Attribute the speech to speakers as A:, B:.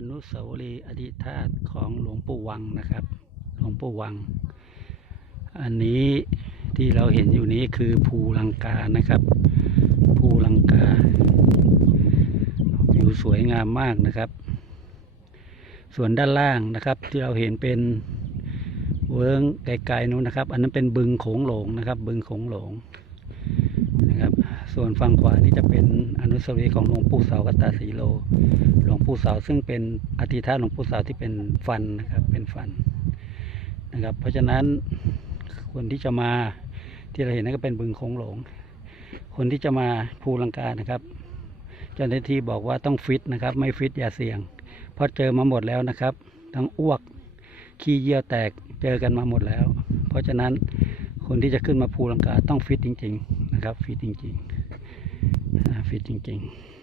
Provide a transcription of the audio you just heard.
A: อนุสาวรีย์อธิธาตของหลวงปู่วังนะครับ หลวงปู่วัง อันนี้ที่เราเห็นอยู่นี้คือภูลังกานะครับ ภูลังกาวิวสวยงามมากนะครับ ส่วนด้านล่างนะครับที่เราเห็นเป็นเวิ้งไกลๆนู้นนะครับ อันนั้นเป็นบึงโขงหลงนะครับ บึงโขงหลงนะครับ ส่วนฝั่งขวานี่จะเป็นอนุสาวรีย์ของหลวงปู่เสากัตตาสีโล งปู่เสาซึ่งเป็นอธิธาตหลวงปู่เสาที่เป็นฟันนะครับเป็นฟันนะครับ เพราะฉะนั้นคนที่จะมาที่เราเห็นนั่นก็เป็นบึงโขงหลง คนที่จะมาภูลังกานะครับเจ้าหน้าที่บอกว่าต้องฟิตนะครับ ไม่ฟิตอย่าเสี่ยงเพราะเจอมาหมดแล้วนะครับ ทั้งอ้วกขี้เยี่ยวแตกเจอกันมาหมดแล้ว เพราะฉะนั้นคนที่จะขึ้นมาภูลังกาต้องฟิตจริง ๆ นะครับ ฟิตจริงๆฟิตจริง ๆ